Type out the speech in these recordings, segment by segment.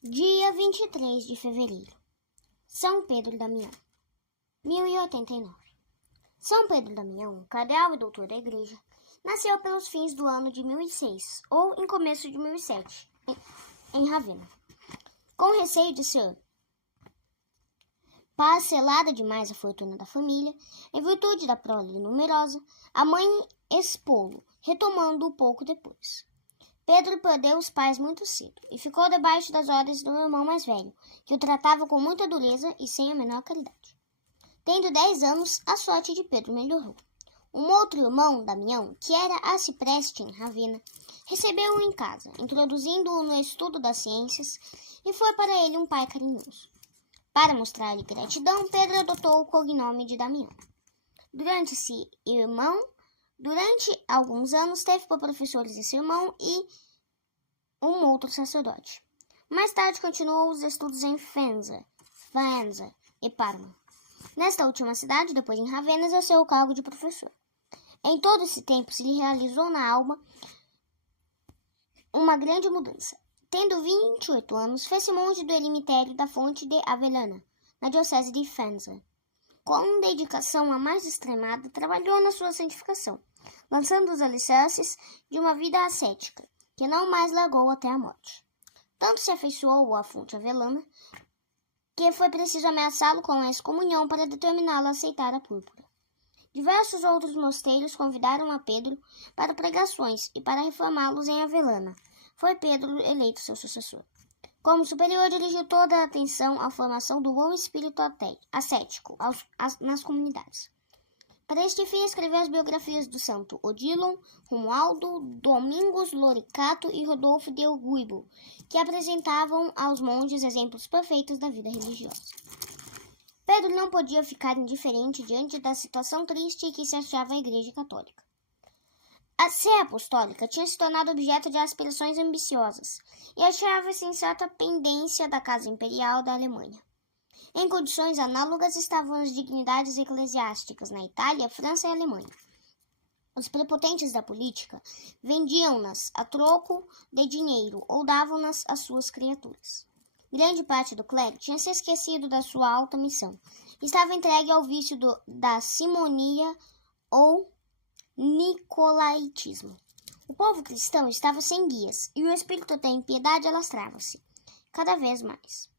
Dia 23 de fevereiro. São Pedro Damião, 1089. São Pedro Damião, cardeal e doutor da Igreja, nasceu pelos fins do ano de 1006, ou em começo de 1007, em Ravenna. Com receio de ser parcelada demais a fortuna da família, em virtude da prole numerosa, a mãe expô-lo, retomando-o pouco depois. Pedro perdeu os pais muito cedo e ficou debaixo das ordens do irmão mais velho, que o tratava com muita dureza e sem a menor caridade. Tendo 10 anos, a sorte de Pedro melhorou. Um outro irmão, Damião, que era arcipreste em Ravenna, recebeu-o em casa, introduzindo-o no estudo das ciências, e foi para ele um pai carinhoso. Para mostrar-lhe gratidão, Pedro adotou o cognome de Damião. Durante alguns anos, teve por professores esse irmão e um outro sacerdote. Mais tarde, continuou os estudos em Faenza e Parma. Nesta última cidade, depois em Ravenna, exerceu o cargo de professor. Em todo esse tempo, se lhe realizou na alma uma grande mudança. Tendo 28 anos, fez-se monge do eremitério da Fonte de Avellana, na diocese de Faenza. Com dedicação a mais extremada, trabalhou na sua santificação, lançando os alicerces de uma vida ascética, que não mais largou até a morte. Tanto se afeiçoou à Fonte Avellana, que foi preciso ameaçá-lo com a excomunhão para determiná-lo a aceitar a púrpura. Diversos outros mosteiros convidaram a Pedro para pregações e para reformá-los em Avellana. Foi Pedro eleito seu sucessor. Como superior, dirigiu toda a atenção à formação do bom espírito ascético nas comunidades. Para este fim, escreveu as biografias do santo Odilon, Romualdo, Domingos Loricato e Rodolfo de Guibo, que apresentavam aos monges exemplos perfeitos da vida religiosa. Pedro não podia ficar indiferente diante da situação triste em que se achava a Igreja Católica. A Sé Apostólica tinha se tornado objeto de aspirações ambiciosas e achava-se em certa pendência da Casa Imperial da Alemanha. Em condições análogas estavam as dignidades eclesiásticas na Itália, França e Alemanha. Os prepotentes da política vendiam-nas a troco de dinheiro ou davam-nas às suas criaturas. Grande parte do clero tinha se esquecido da sua alta missão. Estava entregue ao vício da simonia ou nicolaítismo. O povo cristão estava sem guias e o espírito da impiedade alastrava-se cada vez mais.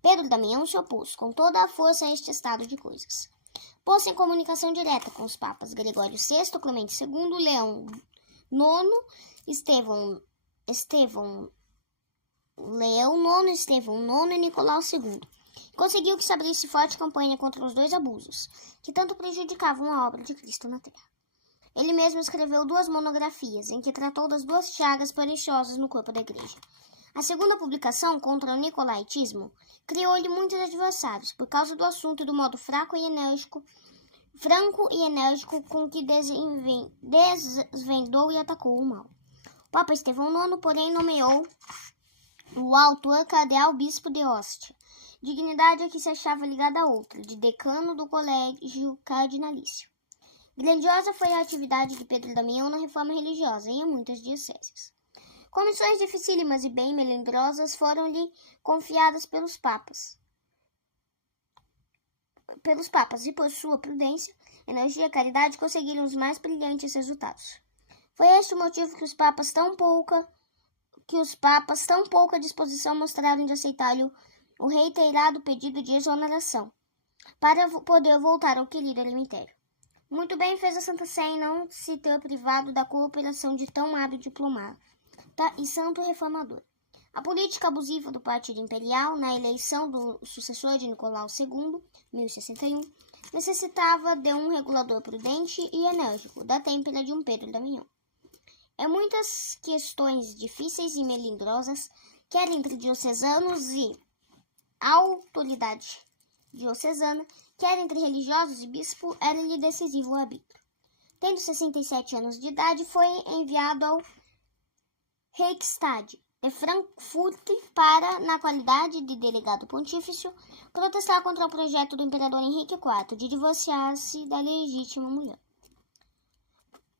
Pedro Damião se opôs com toda a força a este estado de coisas. Pôs-se em comunicação direta com os papas Gregório VI, Clemente II, Leão IX, Leão IX e Nicolau II. Conseguiu que se abrisse forte campanha contra os dois abusos, que tanto prejudicavam a obra de Cristo na Terra. Ele mesmo escreveu 2 monografias, em que tratou das 2 chagas perniciosas no corpo da Igreja. A segunda publicação, contra o nicolaitismo, criou-lhe muitos adversários, por causa do assunto e do modo franco e enérgico com que desvendou e atacou o mal. O Papa Estevão IX, porém, nomeou o autor cardeal bispo de Ostia, dignidade a que se achava ligada a outra, de decano do colégio cardinalício. Grandiosa foi a atividade de Pedro Damião na reforma religiosa e em muitas dioceses. Comissões dificílimas e bem melindrosas foram-lhe confiadas pelos papas e por sua prudência, energia e caridade conseguiram os mais brilhantes resultados. Foi este o motivo que os papas tão pouca disposição mostraram de aceitar-lhe o reiterado pedido de exoneração, para poder voltar ao querido eremitério. Muito bem fez a Santa Sé em não se ter privado da cooperação de tão hábil diplomata e santo reformador. A política abusiva do Partido Imperial, na eleição do sucessor de Nicolau II, 1061, necessitava de um regulador prudente e enérgico, da têmpera de um Pedro Damião. Em muitas questões difíceis e melindrosas, quer entre diocesanos e autoridade diocesana, quer entre religiosos e bispo, era-lhe decisivo o arbítrio. Tendo 67 anos de idade, foi enviado ao Reichstag de Frankfurt para, na qualidade de delegado pontífice, protestar contra o projeto do imperador Henrique IV de divorciar-se da legítima mulher.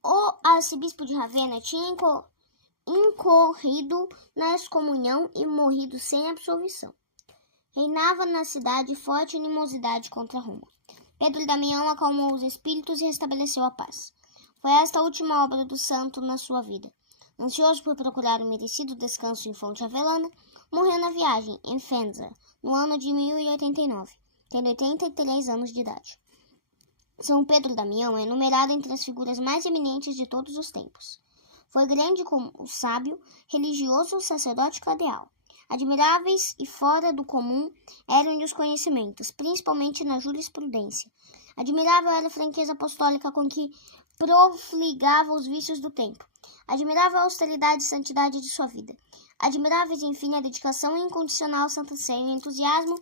O arcebispo de Ravenna tinha incorrido na excomunhão e morrido sem absolvição. Reinava na cidade forte animosidade contra Roma. Pedro e Damião acalmou os espíritos e restabeleceu a paz. Foi esta a última obra do santo na sua vida. Ansioso por procurar o merecido descanso em Fonte Avelana, morreu na viagem, em Fenza, no ano de 1089, tendo 83 anos de idade. São Pedro Damião é numerado entre as figuras mais eminentes de todos os tempos. Foi grande como sábio, religioso, sacerdote cardeal. Admiráveis e fora do comum eram os conhecimentos, principalmente na jurisprudência. Admirável era a franqueza apostólica com que profligava os vícios do tempo. Admirável a austeridade e santidade de sua vida. Admiráveis, enfim, a dedicação incondicional ao Santo Seio, o entusiasmo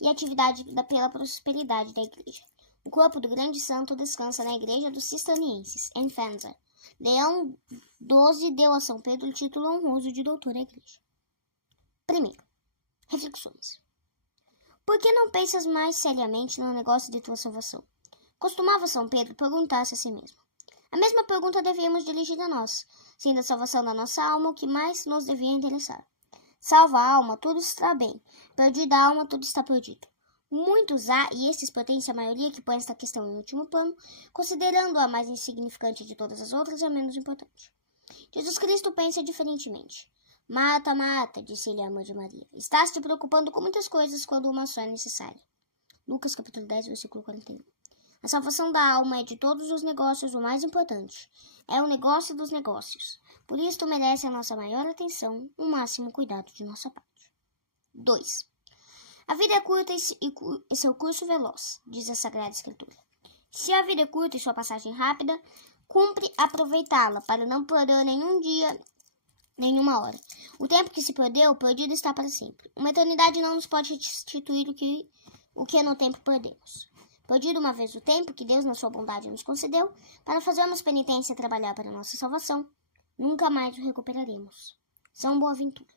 e atividade pela prosperidade da Igreja. O corpo do grande santo descansa na Igreja dos Cistercienses, em Fenza. Leão XII deu a São Pedro o título honroso de doutor da Igreja. Primeiro, reflexões. Por que não pensas mais seriamente no negócio de tua salvação? Costumava São Pedro perguntar-se a si mesmo. A mesma pergunta devíamos dirigir a nós, sendo a salvação da nossa alma o que mais nos devia interessar. Salva a alma, tudo está bem. Perdida a alma, tudo está perdido. Muitos há, e estes pertencem à maioria que põe esta questão em último plano, considerando-a mais insignificante de todas as outras e a menos importante. Jesus Cristo pensa diferentemente. Marta, Marta, disse-lhe a mãe de Maria, estás te preocupando com muitas coisas quando uma só é necessária. Lucas capítulo 10, versículo 41. A salvação da alma é de todos os negócios o mais importante. É o negócio dos negócios. Por isso merece a nossa maior atenção, o máximo cuidado de nossa parte. 2. A vida é curta e seu curso veloz, diz a Sagrada Escritura. Se a vida é curta e sua passagem rápida, cumpre aproveitá-la para não perder nenhum dia, nenhuma hora. O tempo que se perdeu, perdido está para sempre. Uma eternidade não nos pode restituir o que no tempo perdemos. Perdido uma vez o tempo que Deus, na sua bondade, nos concedeu, para fazermos penitência e trabalhar para a nossa salvação, nunca mais o recuperaremos. São Boaventura.